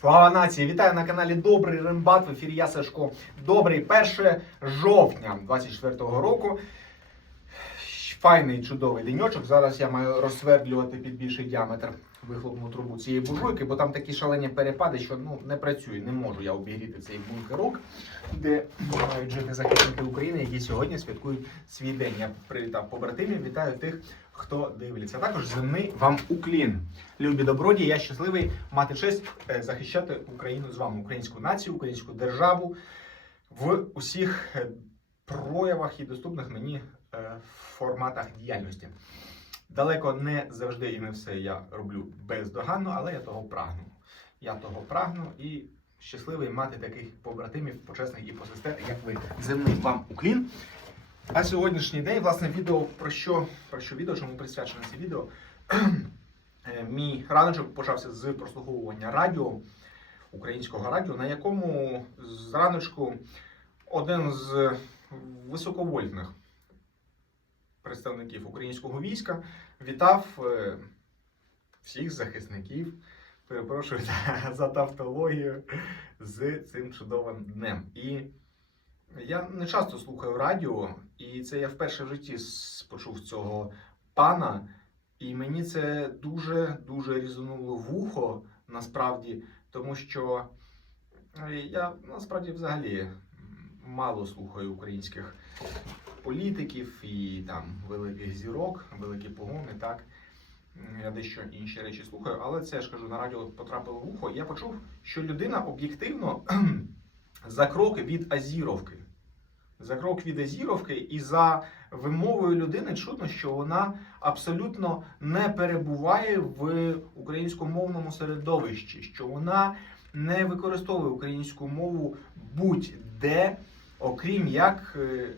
Слава нації! Вітаю на каналі Добрий Рембат. В ефірі я Сашко. Добрий 1 жовтня 24-го року. Файний чудовий деньочок. Зараз я маю розсвердлювати під більший діаметр вихлопну трубу цієї буржуйки, бо там такі шалені перепади, що ну не працює. Не можу я обігріти цей бункерок, де мають жити захисники України, які сьогодні святкують свій день. Я привітав побратимів, вітаю тих, хто дивиться. Також земний вам уклін. Любі добродії, я щасливий мати честь е, захищати Україну з вами, українську націю, українську державу в усіх е, проявах і доступних мені е, форматах діяльності. Далеко не завжди і не все я роблю бездоганно, але я того прагну. Я того прагну і щасливий мати таких побратимів, почесних і посестер, як ви. Земний вам уклін. А сьогоднішній день, власне, відео про що, про що відео, чому присвячене це відео? Е, Мій раночок почався з прослуховування радіо, українського радіо, на якому з раночку один з високовольтних представників українського війська вітав е, всіх захисників. Перепрошую за, тавтологію з цим чудовим днем. І я не часто слухаю радіо, і це я вперше в житті почув цього пана. І мені це дуже дуже різануло вухо насправді, тому що е, я насправді взагалі мало слухаю українських політиків і там великих зірок, великі погони, так. Я дещо інші речі слухаю, але це я ж кажу, на радіо потрапило в ухо. Я почув, що людина об'єктивно за крок від Азіровки. За крок від Азіровки, і за вимовою людини чутно, що вона абсолютно не перебуває в українськомовному середовищі, що вона не використовує українську мову будь-де, окрім як е,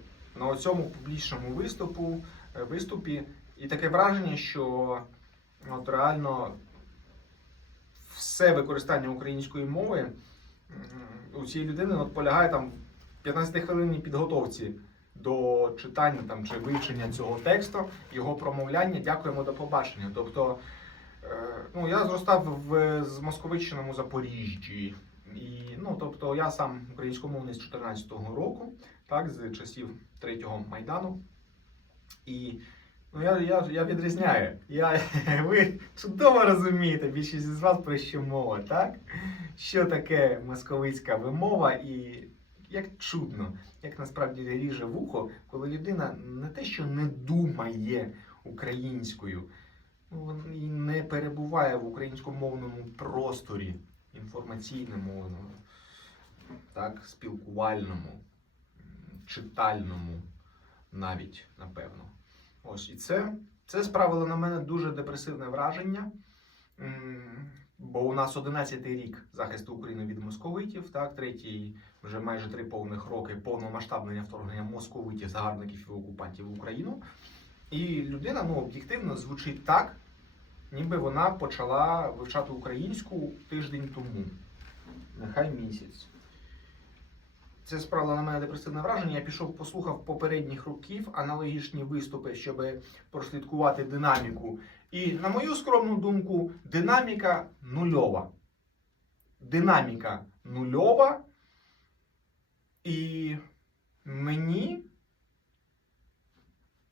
на цьому публічному виступу, е, виступі. І таке враження, що от реально все використання української мови у цієї людини от полягає там в 15 хвилинній підготовці до читання там чи вивчення цього тексту, його промовляння. Дякуємо до побачення. Тобто, е, ну я зростав в з Московиччиному Запоріжжі. І, ну, тобто я сам українськомовний з 14-го року, так, з часів третього майдану. І ну, я, я, я відрізняю. Я, ви чудово розумієте, більшість з вас про що мова, так? Що таке московицька вимова і як чудно, як насправді ріже вухо, коли людина не те, що не думає українською, ну, не перебуває в українськомовному просторі, інформаційному, так, спілкувальному, читальному навіть, напевно. Ось, і це, це справило на мене дуже депресивне враження. Бо у нас 11-й рік захисту України від московитів, так, третій вже майже три повних роки повномасштабного вторгнення московитів, загарбників і окупантів в Україну. І людина ну, об'єктивно звучить так, ніби вона почала вивчати українську тиждень тому. Нехай місяць. Це справило на мене депресивне враження. Я пішов, послухав попередніх років аналогічні виступи, щоб прослідкувати динаміку. І, на мою скромну думку, динаміка нульова. Динаміка нульова. І мені,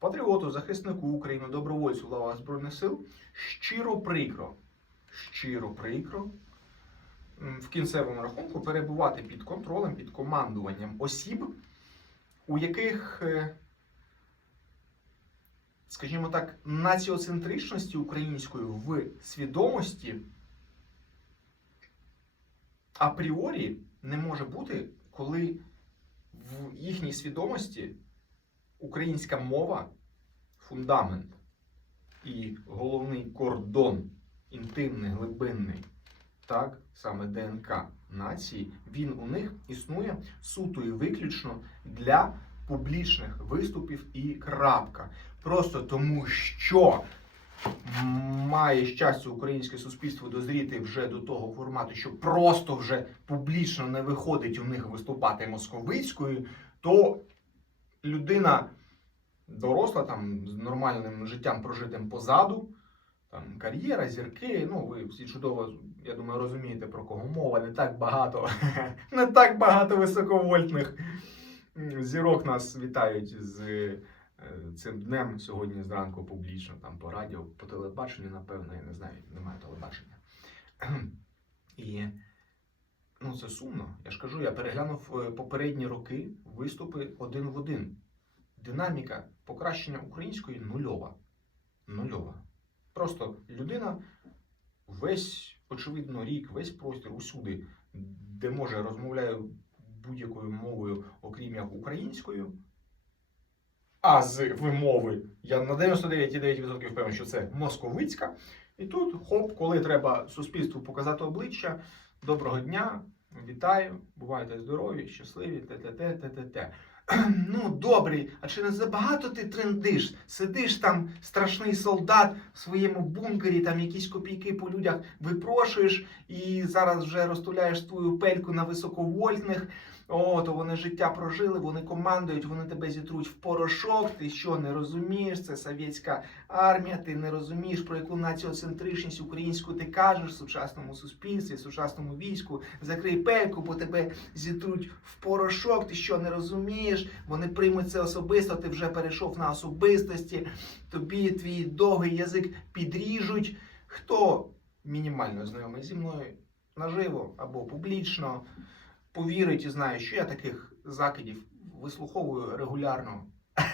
патріоту, захиснику України, добровольцю в лавах Збройних сил, щиро прикро, щиро прикро в кінцевому рахунку перебувати під контролем, під командуванням осіб, у яких, е, скажімо так, націоцентричності української в свідомості апріорі не може бути, коли в їхній свідомості українська мова фундамент і головний кордон, інтимний, глибинний, так, саме ДНК нації, він у них існує суто і виключно для публічних виступів і крапка. Просто тому, що має щастя українське суспільство дозріти вже до того формату, що просто вже публічно не виходить у них виступати московицькою, то людина доросла там з нормальним життям прожитим позаду, там кар'єра, зірки. Ну, ви всі чудово я думаю, розумієте про кого мова. Не так багато, не так багато високовольтних зірок нас вітають з е, цим днем сьогодні зранку публічно, там по радіо, по телебаченню, напевно, я не знаю, немає телебачення. І ну, це сумно. Я ж кажу, я переглянув е, попередні роки виступи один в один. Динаміка покращення української нульова. Нульова. Просто людина весь, очевидно, рік, весь простір усюди, де може розмовляє будь-якою мовою, окрім як українською. А з вимови я на 99,9% впевнений, що це московицька. І тут, хоп, коли треба суспільству показати обличчя, доброго дня, вітаю, бувайте здорові, щасливі, те-те-те, те-те-те. Ну, добрий, а чи не забагато ти трендиш? Сидиш там, страшний солдат в своєму бункері, там якісь копійки по людях випрошуєш і зараз вже розтуляєш твою пельку на високовольтних. О, то вони життя прожили, вони командують, вони тебе зітруть в порошок. Ти що не розумієш? Це совєтська армія. Ти не розумієш про яку націоцентричність українську ти кажеш в сучасному суспільстві, в сучасному війську. Закрий пельку, бо тебе зітруть в порошок. Ти що не розумієш? Вони приймуть це особисто. Ти вже перейшов на особистості. Тобі твій довгий язик підріжуть. Хто мінімально знайомий зі мною наживо або публічно? Повірить і знає, що я таких закидів вислуховую регулярно.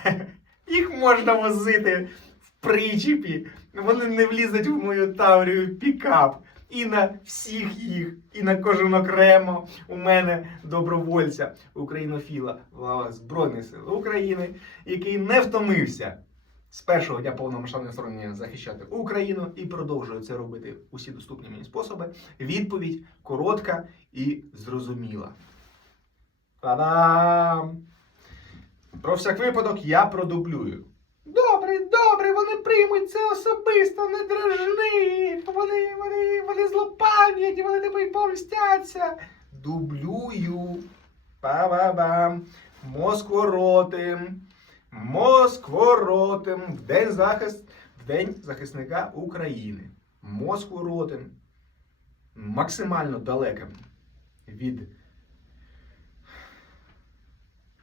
Їх можна возити в причіпі. Вони не влізуть в мою таврію пікап. І на всіх їх, і на кожен окремо у мене добровольця, українофіла, Збройних сил України, який не втомився з першого дня повномасштабного вторгнення захищати Україну і продовжує це робити усі доступні мені способи. Відповідь коротка і зрозуміла. Та-дам! Про всяк випадок я продублюю. Добре, добре, вони приймуть це особисто, не дражни. Вони, вони, вони злопам'ятні, вони тебе й помстяться. Дублюю. Па-ба-бам. Москворотим. Москворотим. В день захист, в день захисника України. Москворотим. Максимально далеким від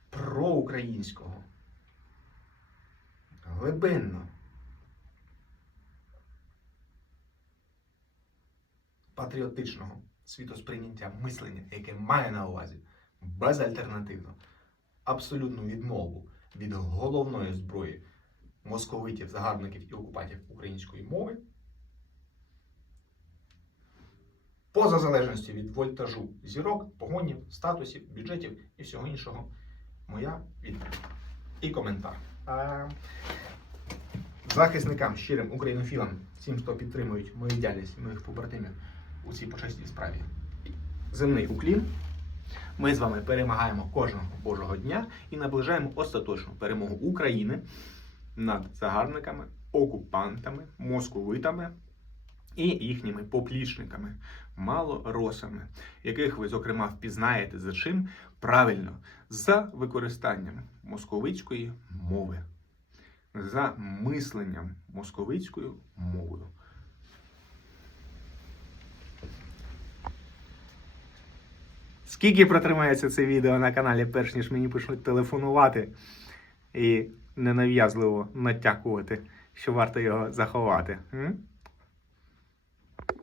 проукраїнського. Глибинно. Патріотичного світосприйняття мислення, яке має на увазі безальтернативно, абсолютну відмову від головної зброї московитів, загарбників і окупантів української мови, поза залежності від вольтажу зірок, погонів, статусів, бюджетів і всього іншого, моя відповідь і коментар. Захисникам, щирим українофілам, всім, хто підтримують мою діяльність, моїх побратимів у цій почесній справі. Земний уклін. Ми з вами перемагаємо кожного Божого дня і наближаємо остаточну перемогу України над загарбниками, окупантами, московитами і їхніми поплічниками, малоросами, яких ви, зокрема, впізнаєте за чим правильно за використанням московицької мови, за мисленням московицькою мовою. Скільки протримається це відео на каналі, перш ніж мені почнуть телефонувати і ненав'язливо натякувати, що варто його заховати? М?